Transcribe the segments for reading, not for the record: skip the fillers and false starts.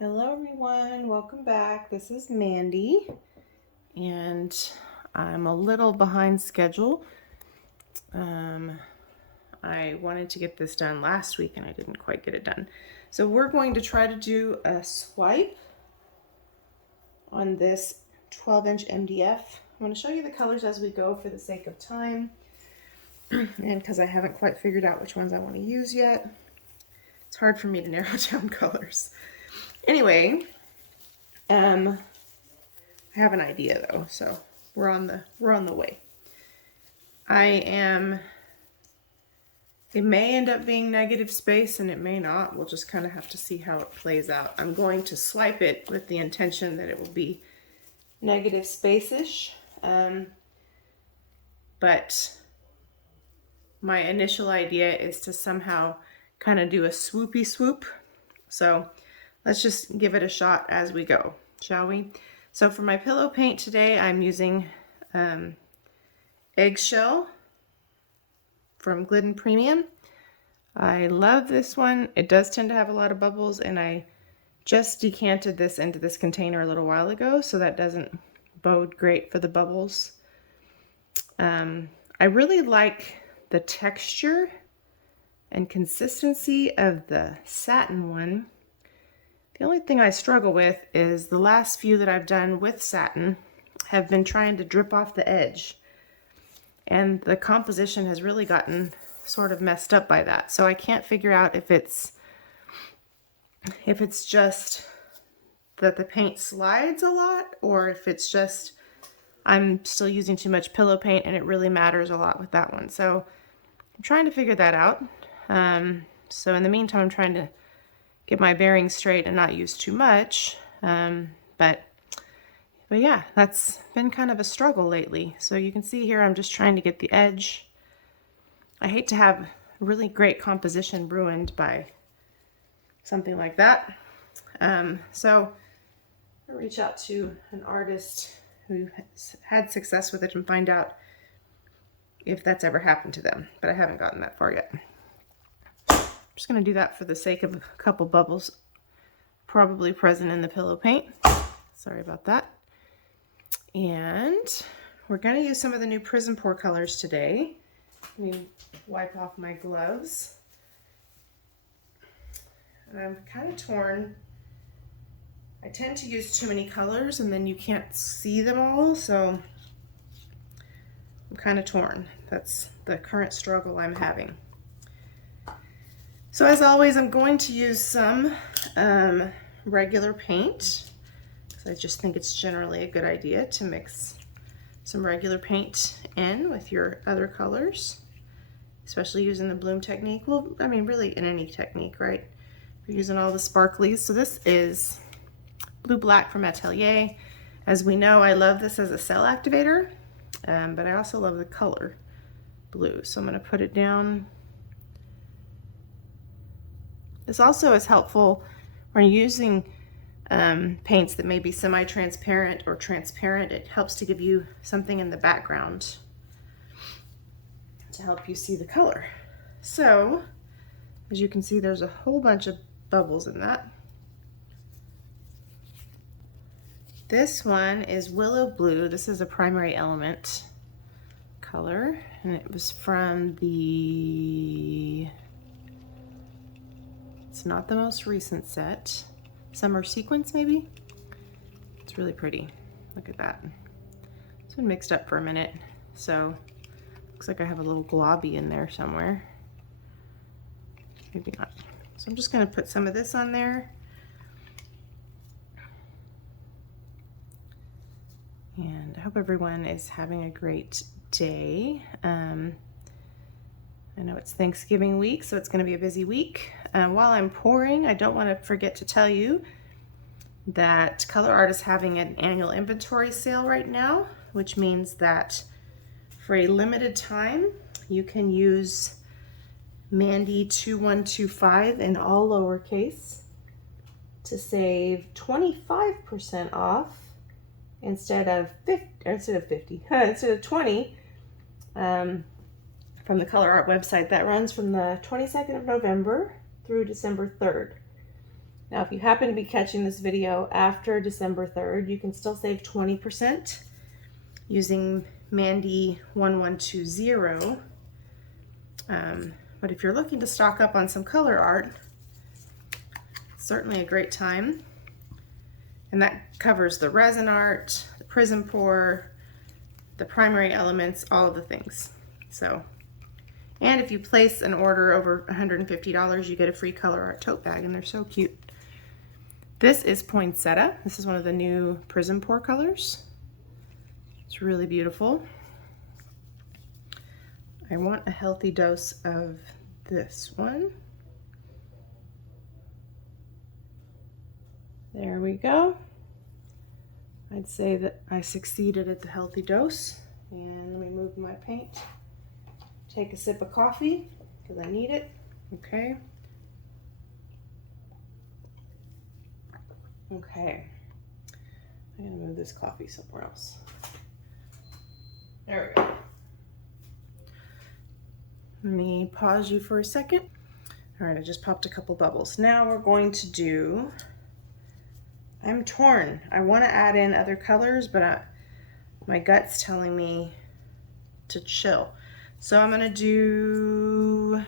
Hello everyone, welcome back. This is Mandy and I'm a little behind schedule. I wanted to get this done last week and I didn't quite get it done. So we're going to try to do a swipe on this 12-inch MDF. I'm going to show you the colors as we go for the sake of time and because I haven't quite figured out which ones I want to use yet. It's hard for me to narrow down colors. Anyway, I have an idea though, so we're on the way. It may end up being negative space and it may not. We'll just kind of have to see how it plays out. I'm going to swipe it with the intention that it will be negative space-ish, but my initial idea is to somehow kind of do a swoopy swoop. So let's just give it a shot as we go, shall we? So for my pillow paint today, I'm using Eggshell from Glidden Premium. I love this one. It does tend to have a lot of bubbles, and I just decanted this into this container a little while ago, so that doesn't bode great for the bubbles. I really like the texture and consistency of the satin one. The only thing I struggle with is the last few that I've done with satin have been trying to drip off the edge. And the composition has really gotten sort of messed up by that. So I can't figure out if it's just that the paint slides a lot, or if it's just I'm still using too much pillow paint and it really matters a lot with that one. So I'm trying to figure that out. So in the meantime, I'm trying to get my bearings straight and not use too much. But yeah, that's been kind of a struggle lately. So you can see here, I'm just trying to get the edge. I hate to have really great composition ruined by something like that. So I'll reach out to an artist who has had success with it and find out if that's ever happened to them, but I haven't gotten that far yet. I'm just going to do that for the sake of a couple bubbles probably present in the pillow paint. Sorry about that. And we're going to use some of the new PrizmPour colors today. Let me wipe off my gloves. And I'm kind of torn. I tend to use too many colors and then you can't see them all, so I'm kind of torn. That's the current struggle I'm having. So as always, I'm going to use some regular paint. I just think it's generally a good idea to mix some regular paint in with your other colors, especially using the bloom technique. Well, I mean, really in any technique, right? We're using all the sparklies. So this is Blue Black from Atelier. As we know, I love this as a cell activator, but I also love the color blue. So I'm going to put it down. This also is helpful when you're using paints that may be semi-transparent or transparent. It helps to give you something in the background to help you see the color. So, as you can see, there's a whole bunch of bubbles in that. This one is Willow Blue. This is a primary element color, and it was from it's not the most recent set. Summer Sequence, maybe? It's really pretty. Look at that. It's been mixed up for a minute, so looks like I have a little globby in there somewhere. Maybe not. So I'm just going to put some of this on there. And I hope everyone is having a great day. I know it's Thanksgiving week, so it's going to be a busy week. While I'm pouring, I don't want to forget to tell you that Colourarte is having an annual inventory sale right now, which means that for a limited time, you can use Mandy2125 in all lowercase to save 25% off instead of 20 from the Colourarte website. That runs from the 22nd of November through December 3rd. Now, if you happen to be catching this video after December 3rd, you can still save 20% using Mandy 1120. But if you're looking to stock up on some color art, it's certainly a great time. And that covers the resin art, the PrizmPour, the primary elements, all of the things. So, and if you place an order over $150, you get a free color art tote bag, and they're so cute. This is Poinsettia. This is one of the new PrizmPour colors. It's really beautiful. I want a healthy dose of this one. There we go. I'd say that I succeeded at the healthy dose. And let me move my paint. Take a sip of coffee because I need it. Okay. Okay. I'm gonna move this coffee somewhere else. There we go. Let me pause you for a second. All right, I just popped a couple bubbles. Now we're going to do, I'm torn. I want to add in other colors, but my gut's telling me to chill. So I'm gonna do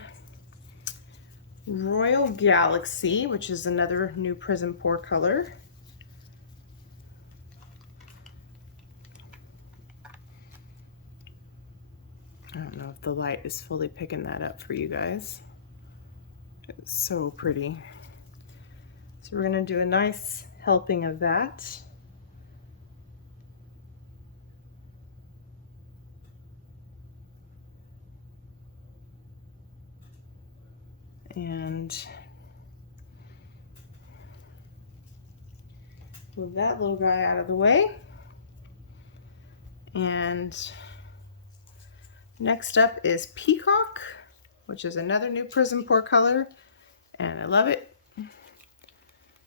Royal Galaxy, which is another new PrizmPour color. I don't know if the light is fully picking that up for you guys. It's so pretty. So we're gonna do a nice helping of that. And move that little guy out of the way. And next up is Peacock, which is another new PrizmPour color, and I love it.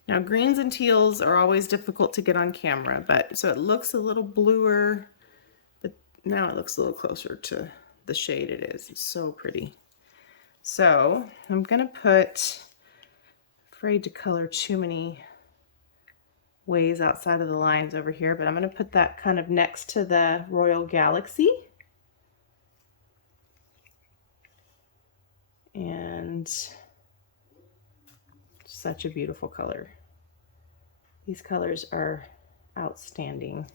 Now, greens and teals are always difficult to get on camera, but so it looks a little bluer, but now it looks a little closer to the shade it is. It's so pretty. So I'm gonna put, afraid to color too many ways outside of the lines over here, but I'm gonna put that kind of next to the Royal Galaxy. And such a beautiful color. These colors are outstanding.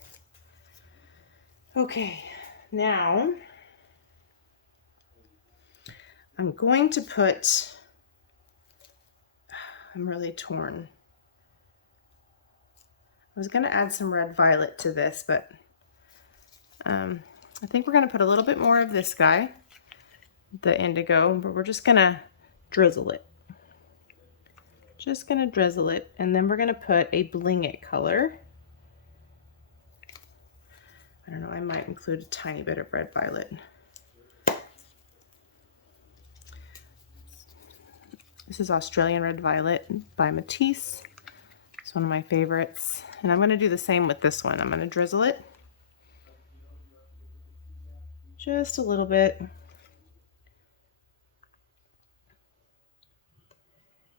Okay, now I'm going to put, I'm really torn. I was gonna add some red violet to this, but I think we're gonna put a little bit more of this guy, the indigo, but we're just gonna drizzle it. Just gonna drizzle it, and then we're gonna put a bling it color. I don't know, I might include a tiny bit of red violet. This is Australian Red Violet by Matisse. It's one of my favorites. And I'm gonna do the same with this one. I'm gonna drizzle it. Just a little bit.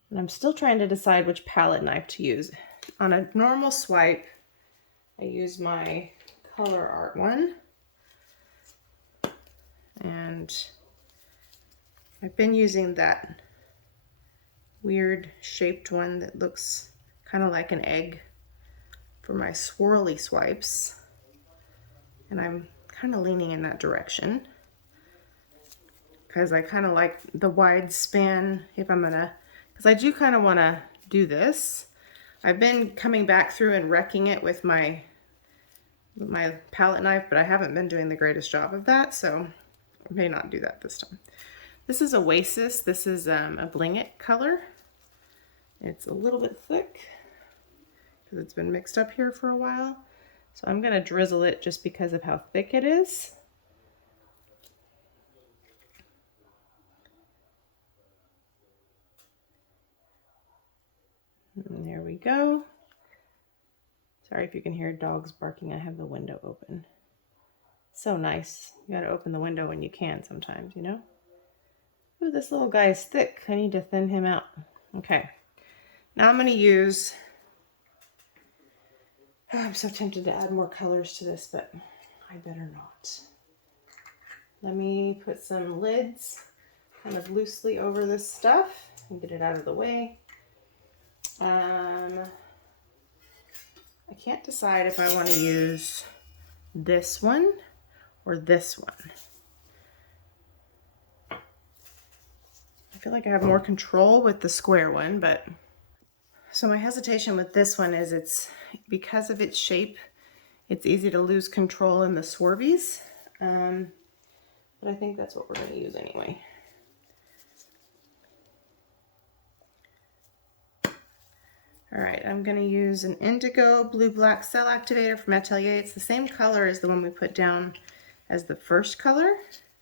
And I'm still trying to decide which palette knife to use. On a normal swipe, I use my Colourarte one. And I've been using that weird shaped one that looks kind of like an egg for my swirly swipes. And I'm kind of leaning in that direction because I kind of like the wide span if I'm gonna, because I do kind of want to do this. I've been coming back through and wrecking it with my palette knife, but I haven't been doing the greatest job of that, so I may not do that this time. This is Oasis. This is a bling it color. It's a little bit thick because it's been mixed up here for a while. So I'm going to drizzle it just because of how thick it is. And there we go. Sorry if you can hear dogs barking. I have the window open. So nice. You got to open the window when you can sometimes, you know? Ooh, this little guy is thick. I need to thin him out. Okay. Now I'm going to use, oh, I'm so tempted to add more colors to this, but I better not. Let me put some lids kind of loosely over this stuff and get it out of the way. I can't decide if I want to use this one or this one. I feel like I have more control with the square one, but so my hesitation with this one is it's because of its shape, it's easy to lose control in the swervies. But I think that's what we're going to use anyway. All right, I'm going to use an indigo blue black cell activator from Atelier. It's the same color as the one we put down as the first color.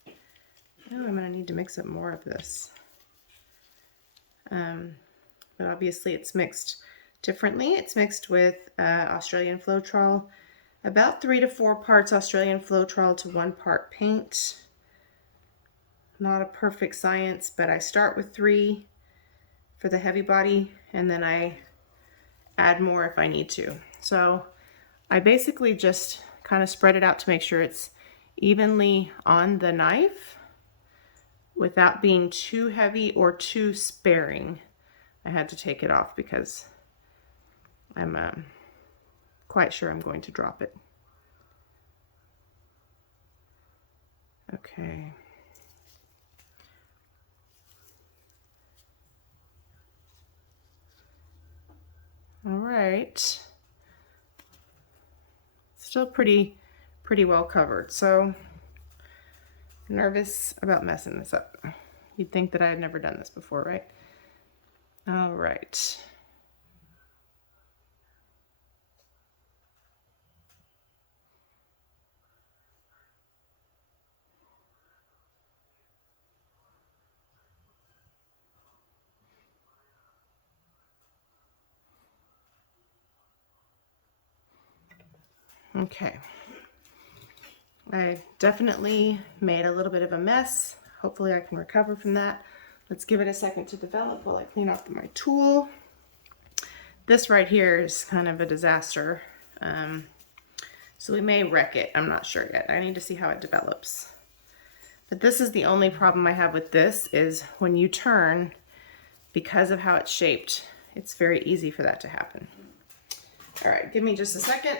Oh, I'm going to need to mix up more of this. But obviously it's mixed differently. It's mixed with Australian Floetrol, about 3 to 4 parts Australian Floetrol to 1 part paint. Not a perfect science, but I start with 3 for the heavy body, and then I add more if I need to. So I basically just kind of spread it out to make sure it's evenly on the knife without being too heavy or too sparing. I had to take it off because I'm quite sure I'm going to drop it. Okay. All right. Still pretty well covered. So nervous about messing this up. You'd think that I had never done this before, right? All right. Okay. I definitely made a little bit of a mess. Hopefully I can recover from that. Let's give it a second to develop while I clean off my tool. This right here is kind of a disaster. So we may wreck it. I'm not sure yet. I need to see how it develops. But this is the only problem I have with this is when you turn, because of how it's shaped, it's very easy for that to happen. All right, give me just a second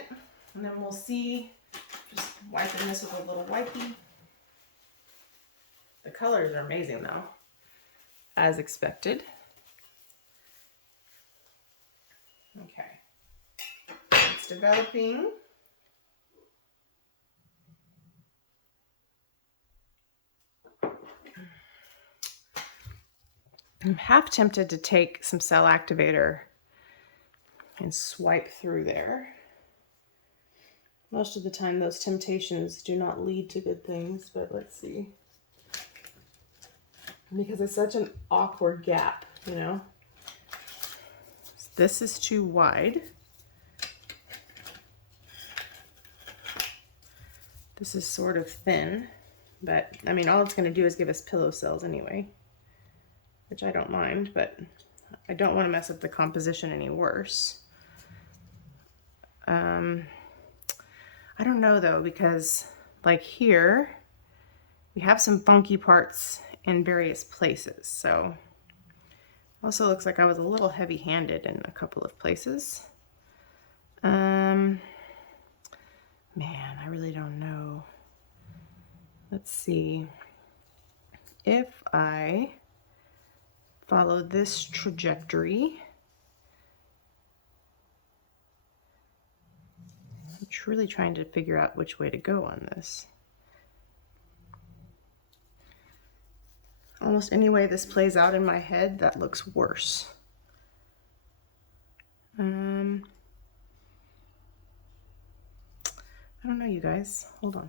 and then we'll see. Just wiping this with a little wipey. The colors are amazing though, as expected. Okay, it's developing. I'm half tempted to take some cell activator and swipe through there. Most of the time those temptations do not lead to good things, but let's see. Because it's such an awkward gap, you know. This is too wide. This is sort of thin, but I mean, all it's going to do is give us pillow cells anyway, which I don't mind, but I don't want to mess up the composition any worse. I don't know though, because like here, we have some funky parts in various places. So also looks like I was a little heavy-handed in a couple of places. Man, I really don't know. Let's see. If I follow this trajectory, I'm truly trying to figure out which way to go on this. Almost any way this plays out in my head, that looks worse. I don't know, you guys. Hold on.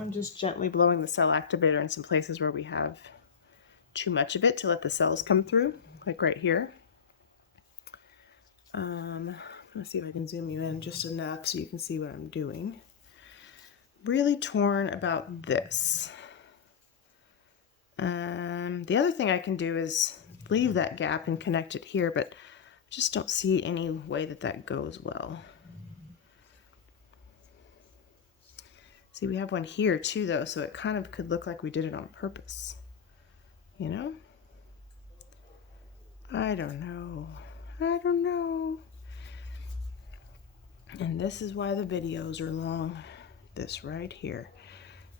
I'm just gently blowing the cell activator in some places where we have too much of it to let the cells come through, like right here. Let's see if I can zoom you in just enough so you can see what I'm doing. Really torn about this. The other thing I can do is leave that gap and connect it here, but I just don't see any way that that goes well. See, we have one here too though, so it kind of could look like we did it on purpose. You know? I don't know. I don't know. And this is why the videos are long. This right here.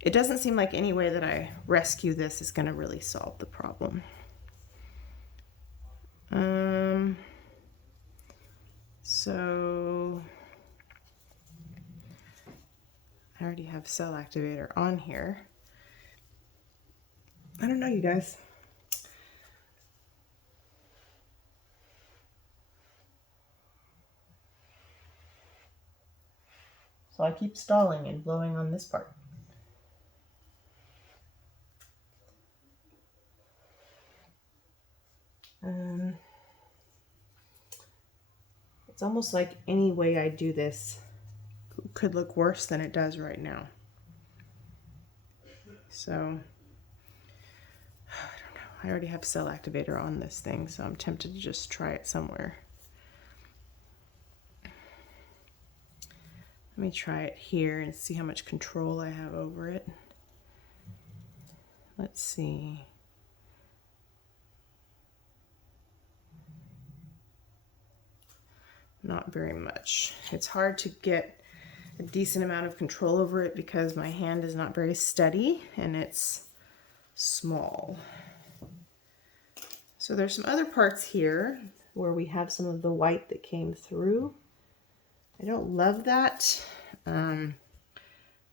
It doesn't seem like any way that I rescue this is going to really solve the problem. So I already have cell activator on here. I don't know, you guys. So I keep stalling and blowing on this part. It's almost like any way I do this could look worse than it does right now. So, I don't know. I already have cell activator on this thing, so I'm tempted to just try it somewhere. Let me try it here and see how much control I have over it. Let's see. Not very much. It's hard to get a decent amount of control over it because my hand is not very steady and it's small. So there's some other parts here where we have some of the white that came through. I don't love that, but I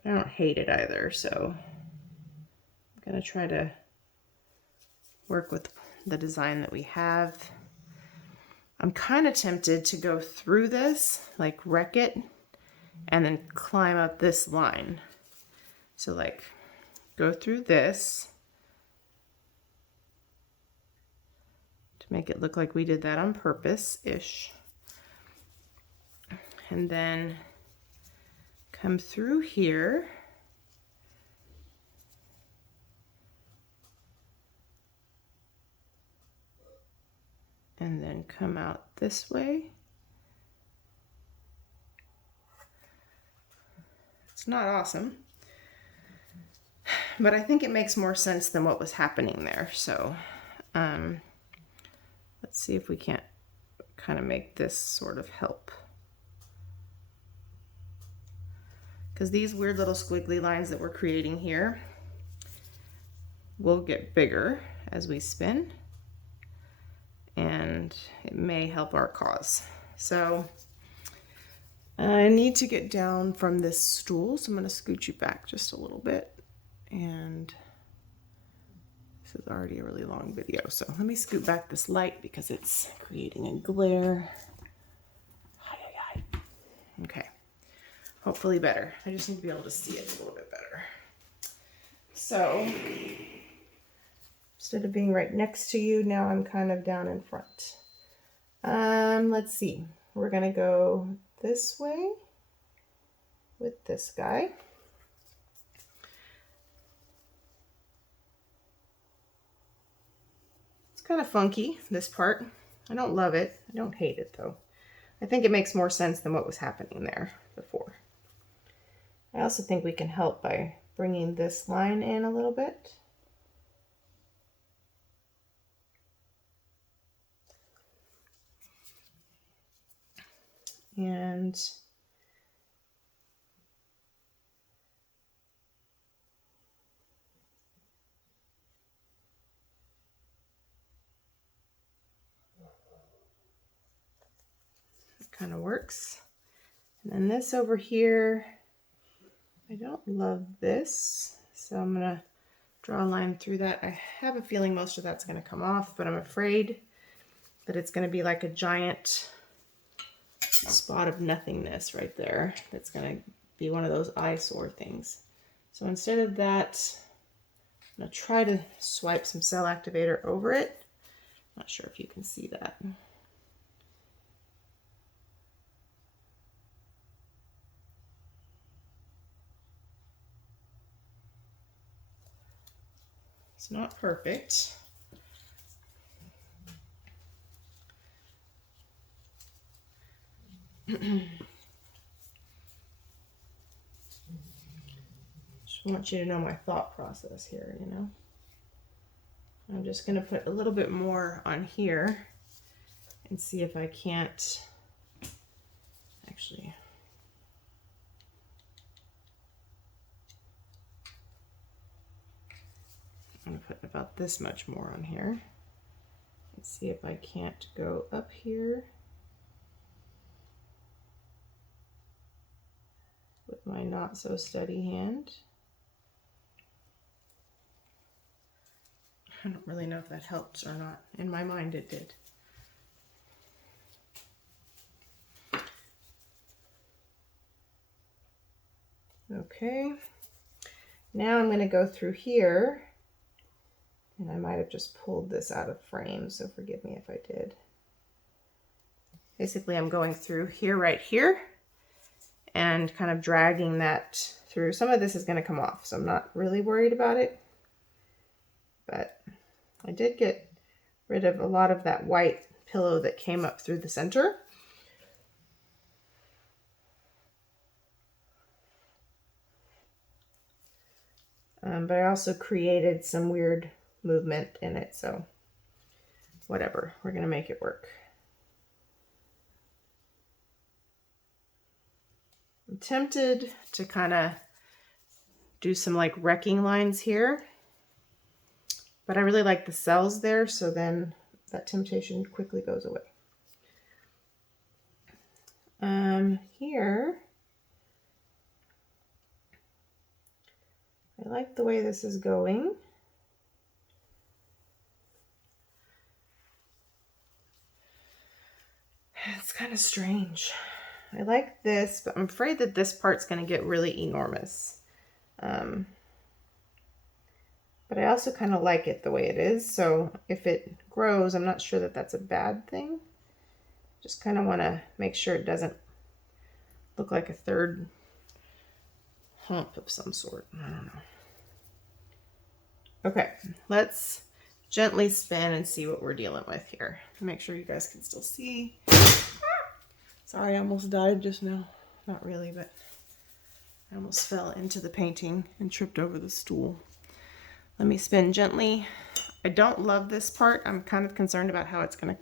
don't hate it either. So I'm gonna try to work with the design that we have. I'm kind of tempted to go through this, like wreck it, and then climb up this line. So like go through this to make it look like we did that on purpose-ish. And then come through here. And then come out this way. It's not awesome, but I think it makes more sense than what was happening there. So let's see if we can't kind of make this sort of help. Because these weird little squiggly lines that we're creating here will get bigger as we spin, and it may help our cause. So I need to get down from this stool, so I'm going to scoot you back just a little bit. And this is already a really long video, so let me scoot back this light because it's creating a glare. Okay, hopefully better. I just need to be able to see it a little bit better. So instead of being right next to you, now I'm kind of down in front. Let's see. We're gonna go this way with this guy. It's kind of funky, this part. I don't love it. I don't hate it though. I think it makes more sense than what was happening there before. I also think we can help by bringing this line in a little bit. And it kind of works. And then this over here, I don't love this, so I'm gonna draw a line through that. I have a feeling most of that's gonna come off, but I'm afraid that it's gonna be like a giant spot of nothingness right there. That's gonna be one of those eyesore things. So instead of that, I'm going to try to swipe some cell activator over it. Not sure if you can see that. It's not perfect. Just want you to know my thought process here, you know. I'm just going to put a little bit more on here and see if I can't actually. I'm going to put about this much more on here and see if I can't go up here with my not so steady hand. I don't really know if that helped or not. In my mind it did. Okay, now I'm going to go through here, and I might have just pulled this out of frame, so forgive me if I did. Basically, I'm going through here, right here, and kind of dragging that through. Some of this is going to come off, so I'm not really worried about it, but I did get rid of a lot of that white pillow that came up through the center. But I also created some weird movement in it, so whatever, we're gonna make it work. I'm tempted to kind of do some like wrecking lines here, but I really like the cells there, so then that temptation quickly goes away. Here, I like the way this is going. It's kind of strange. I like this, but I'm afraid that this part's going to get really enormous. But I also kind of like it the way it is, so if it grows, I'm not sure that that's a bad thing. Just kind of want to make sure it doesn't look like a third hump of some sort. I don't know. Okay, let's gently spin and see what we're dealing with here. Make sure you guys can still see. Sorry, I almost died just now. Not really, but I almost fell into the painting and tripped over the stool. Let me spin gently. I don't love this part. I'm kind of concerned about how it's going to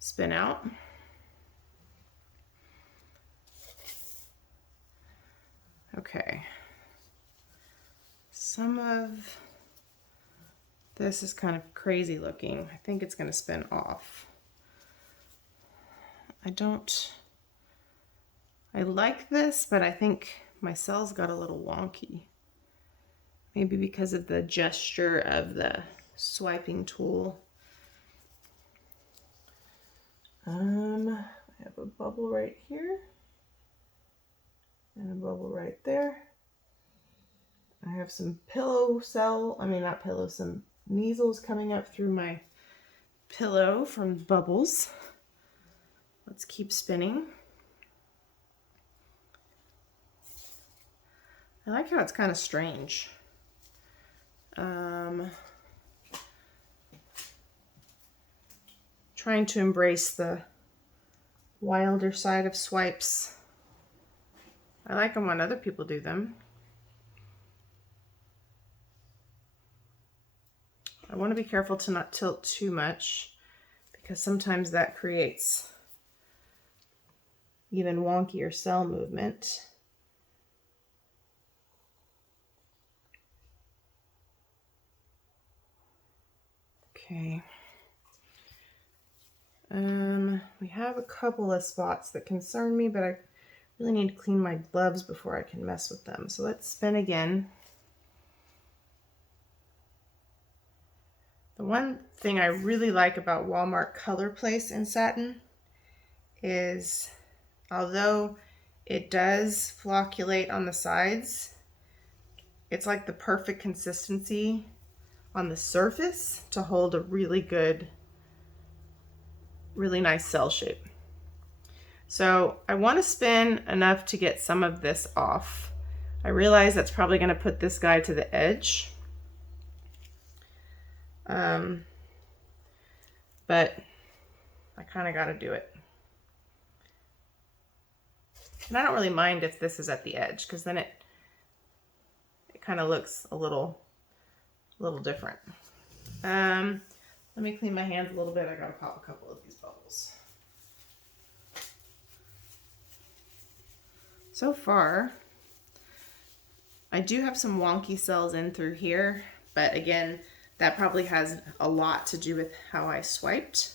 spin out. Okay. Some of this is kind of crazy looking. I think it's going to spin off. I like this, but I think my cells got a little wonky. Maybe because of the gesture of the swiping tool. I have a bubble right here and a bubble right there. I have some some measles coming up through my pillow from bubbles. Let's keep spinning. I like how it's kind of strange. Trying to embrace the wilder side of swipes. I like them when other people do them. I want to be careful to not tilt too much, because sometimes that creates even wonkier cell movement. Okay. We have a couple of spots that concern me, but I really need to clean my gloves before I can mess with them. So let's spin again. The one thing I really like about Walmart Color Place in satin is, although it does flocculate on the sides, it's like the perfect consistency on the surface to hold a really good, really nice cell shape. So I want to spin enough to get some of this off. I realize that's probably going to put this guy to the edge. But I kind of got to do it. And I don't really mind if this is at the edge, because then it kind of looks a little different. Let me clean my hands a little bit. I got to pop a couple of these bubbles. So far, I do have some wonky cells in through here, but again, that probably has a lot to do with how I swiped.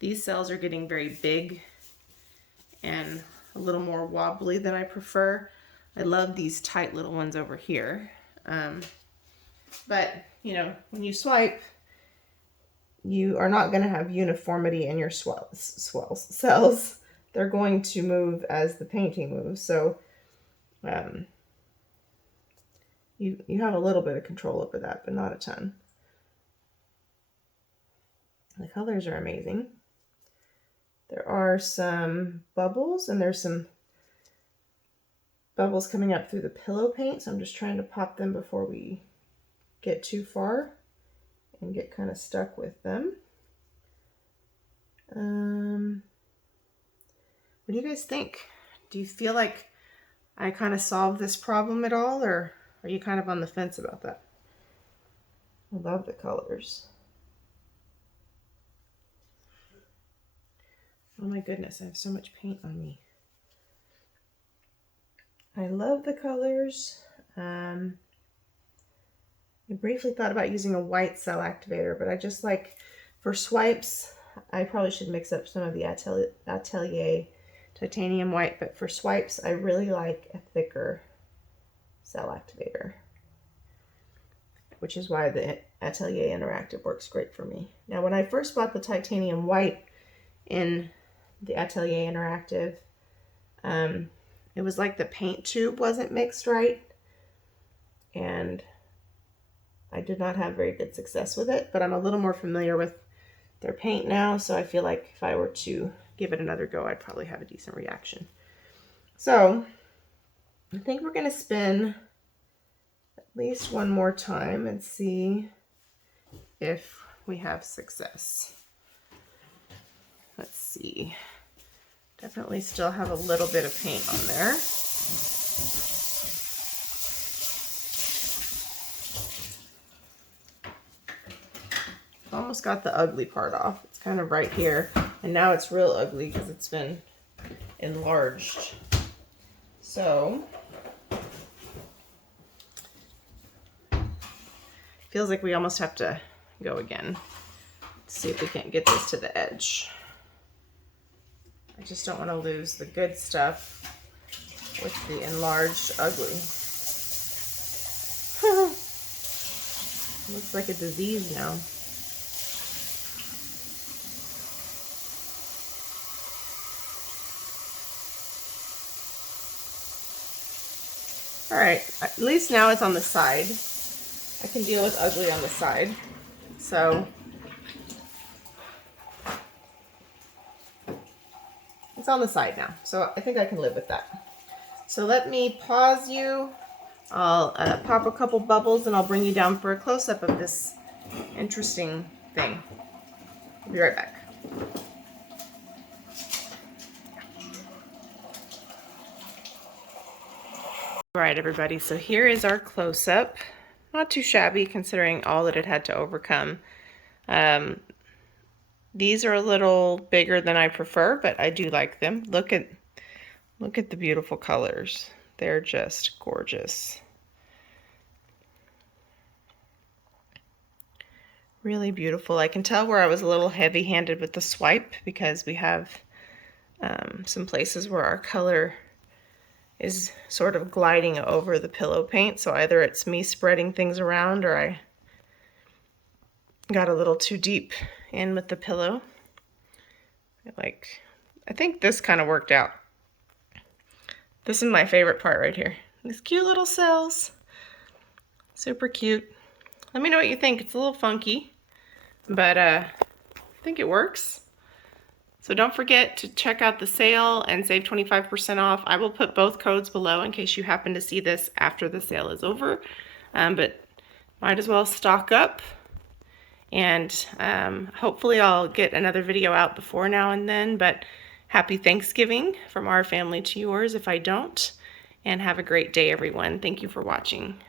These cells are getting very big and a little more wobbly than I prefer. I love these tight little ones over here. But, you know, when you swipe, you are not going to have uniformity in your cells. They're going to move as the painting moves. So you have a little bit of control over that, but not a ton. The colors are amazing. There are some bubbles, and there's some bubbles coming up through the pillow paint, so I'm just trying to pop them before we get too far and get kind of stuck with them. What do you guys think? Do you feel like I kind of solved this problem at all, or are you kind of on the fence about that? I love the colors. Oh my goodness, I have so much paint on me. I love the colors. I briefly thought about using a white cell activator, but I just like, for swipes, I probably should mix up some of the Atelier titanium white, but for swipes, I really like a thicker cell activator, which is why the Atelier Interactive works great for me. Now, when I first bought the titanium white in the Atelier Interactive, it was like the paint tube wasn't mixed right, and I did not have very good success with it, but I'm a little more familiar with their paint now, so I feel like if I were to give it another go, I'd probably have a decent reaction. So I think we're going to spin at least one more time and see if we have success. Let's see. Definitely still have a little bit of paint on there. Almost got the ugly part off. It's kind of right here, and now it's real ugly because it's been enlarged. So feels like we almost have to go again. Let's see if we can't get this to the edge. I just don't want to lose the good stuff with the enlarged ugly. Looks like a disease now. All right, at least now it's on the side. I can deal with ugly on the side. So it's on the side now. So I think I can live with that. So let me pause you. I'll pop a couple bubbles and I'll bring you down for a close-up of this interesting thing. I'll be right back. All right, everybody, so here is our close-up. Not too shabby considering all that it had to overcome. These are a little bigger than I prefer, but I do like them. Look at the beautiful colors. They're just gorgeous. Really beautiful. I can tell where I was a little heavy-handed with the swipe because we have some places where our color is sort of gliding over the pillow paint. So either it's me spreading things around or I got a little too deep in with the pillow. I think this kind of worked out. This is my favorite part right here. These cute little cells. Super cute. Let me know what you think. It's a little funky, but I think it works. So don't forget to check out the sale and save 25% off. I will put both codes below in case you happen to see this after the sale is over. But might as well stock up. And hopefully I'll get another video out before now and then. But happy Thanksgiving from our family to yours if I don't. And have a great day, everyone. Thank you for watching.